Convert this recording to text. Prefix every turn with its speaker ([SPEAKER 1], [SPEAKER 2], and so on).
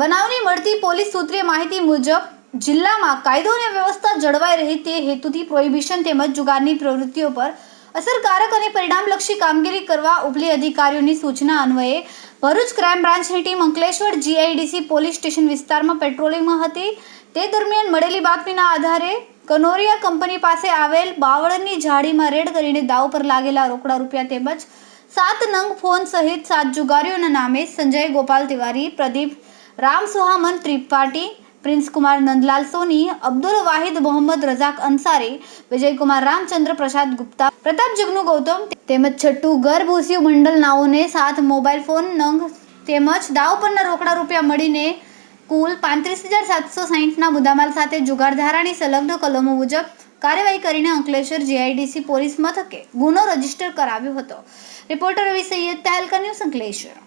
[SPEAKER 1] બનાવની મળતી પોલીસ સૂત્રે માહિતી મુજબ, જિલ્લામાં કાયદો અને વ્યવસ્થા જળવાઈ રહે તે હેતુથી પ્રોહિબિશન તેમજ જુગારની પ્રવૃત્તિઓ પર અસરકારક અને પરિણામલક્ષી કામગીરી કરવા ઉપલી અધિકારીઓની સૂચના અન્વયે ભરૂચ ક્રાઇમ બ્રાન્ચની team Ankleshwar GIDC police station વિસ્તારમાં પેટ્રોલિંગમાં હતી. તે દરમિયાન મળેલી બાતમીના આધારે કનોરિયા કંપની પાસે આવેલ બાવળની જાળીમાં રેડ કરીને દાવ પર લાગેલા રોકડા રૂપિયા તેમજ સાત નંગ ફોન સહિત સાત જુગારીઓના નામે સંજય ગોપાલ તિવારી, પ્રદીપ, રામ સુહામન ત્રિપાઠી પ્રિન્સ કુમાર નંદલાલ સોની, અબ્દુલ વાહિદ મોહમ્મદ રઝાક અંસારી, વિજયકુમાર રામચંદ્ર પ્રસાદ ગુપ્તા, પ્રતાપ જગનુ ગૌતમ તેમજ છઠ્ઠુ ઘર ભૂસ્યું મંડલ નાઓને સાત મોબાઈલ ફોન નંગ તેમજ દાવ પરના રોકડા રૂપિયા મળીને કુલ પાંત્રીસ હજાર સાતસો સાહીઠના મુદ્દામાલ સાથે જુગારધારાની સંલગ્ન કલમો મુજબ કાર્યવાહી કરીને અંકલેશ્વર જીઆઈડીસી પોલીસ મથકે ગુનો રજિસ્ટર કરાવ્યો હતો. Reporter Ravi Sayed Tehelka news Ankleshwar